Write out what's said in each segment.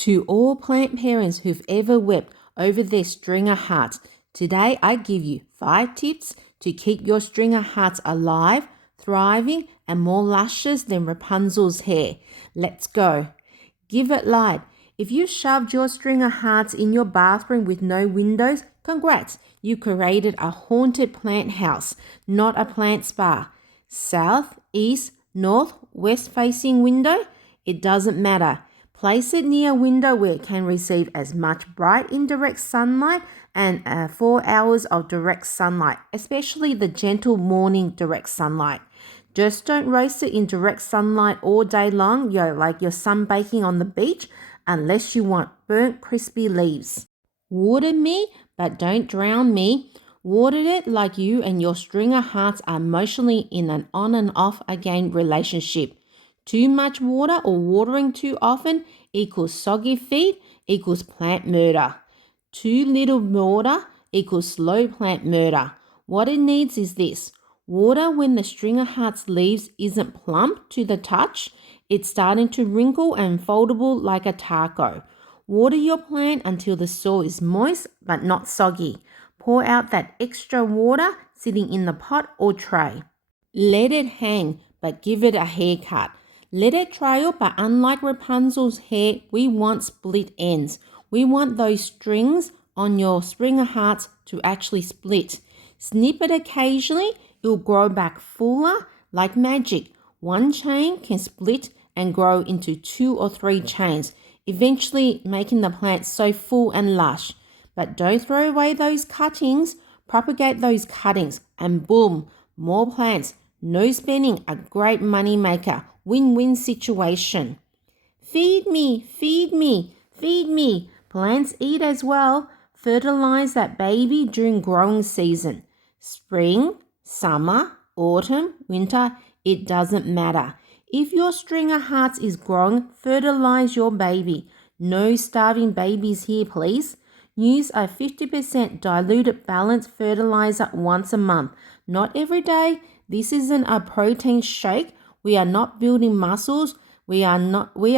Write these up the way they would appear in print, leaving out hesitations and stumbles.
To all plant parents who've ever wept over their stringer hearts, today I give you 5 tips to keep your stringer hearts alive, thriving, and more luscious than Rapunzel's hair. Let's go. Give it light. If you shoved your stringer hearts in your bathroom with no windows, congrats, you created a haunted plant house, not a plant spa. South, east, north, west facing window? It doesn't matter. Place it near a window where it can receive as much bright indirect sunlight and 4 hours of direct sunlight, especially the gentle morning direct sunlight. Just don't roast it in direct sunlight all day long, like you're sunbaking on the beach, unless you want burnt crispy leaves. Water me, but don't drown me. Water it like you and your stringer hearts are emotionally in an on and off again relationship. Too much water or watering too often equals soggy feet equals plant murder. Too little water equals slow plant murder. What it needs is this. Water when the stringer heart's leaves isn't plump to the touch. It's starting to wrinkle and foldable like a taco. Water your plant until the soil is moist but not soggy. Pour out that extra water sitting in the pot or tray. Let it hang, but give it a haircut. Let it trail, but unlike Rapunzel's hair, we want split ends. We want those strings on your stringer hearts to actually split. Snip it occasionally, it'll grow back fuller like magic. One chain can split and grow into 2 or 3 chains, eventually making the plant so full and lush. But don't throw away those cuttings. Propagate those cuttings and boom, more plants. No spending, a great money maker. Win-win situation. Feed me, feed me, feed me. Plants eat as well. Fertilize that baby during growing season. Spring, summer, autumn, winter, it doesn't matter. If your stringer hearts is growing, fertilize your baby. No starving babies here, please. Use a 50% diluted balanced fertilizer once a month. Not every day. This isn't a protein shake. We are not building muscles. We are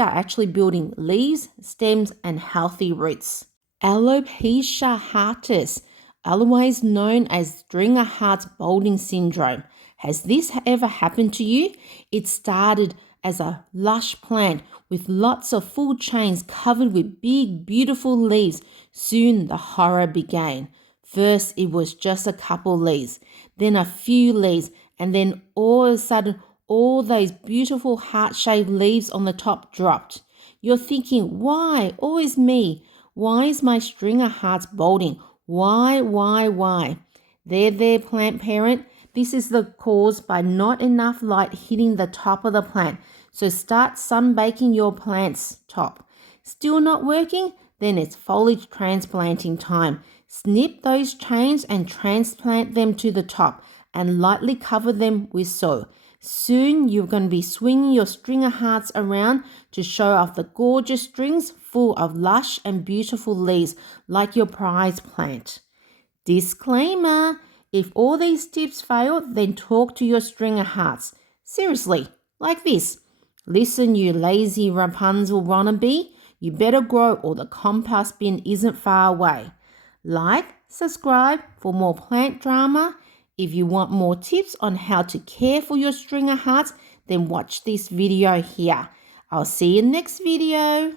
actually building leaves, stems, and healthy roots. Alopecia heartis, otherwise known as stringer hearts balding syndrome. Has this ever happened to you? It started as a lush plant with lots of full chains covered with big, beautiful leaves. Soon the horror began. First, it was just a couple leaves, then a few leaves, and then all of a sudden, all those beautiful heart-shaped leaves on the top dropped. You're thinking, why? Always me. Why is my stringer hearts balding? Why? There, plant parent. This is the cause by not enough light hitting the top of the plant. So start sunbaking your plant's top. Still not working? Then it's foliage transplanting time. Snip those chains and transplant them to the top and lightly cover them with soil. Soon you're going to be swinging your stringer hearts around to show off the gorgeous strings full of lush and beautiful leaves like your prize plant. Disclaimer, if all these tips fail, then talk to your stringer hearts. Seriously, like this. Listen, you lazy Rapunzel wannabe, you better grow or the compost bin isn't far away. Like, subscribe for more plant drama. If you want more tips on how to care for your stringer hearts, then watch this video here. I'll see you next video.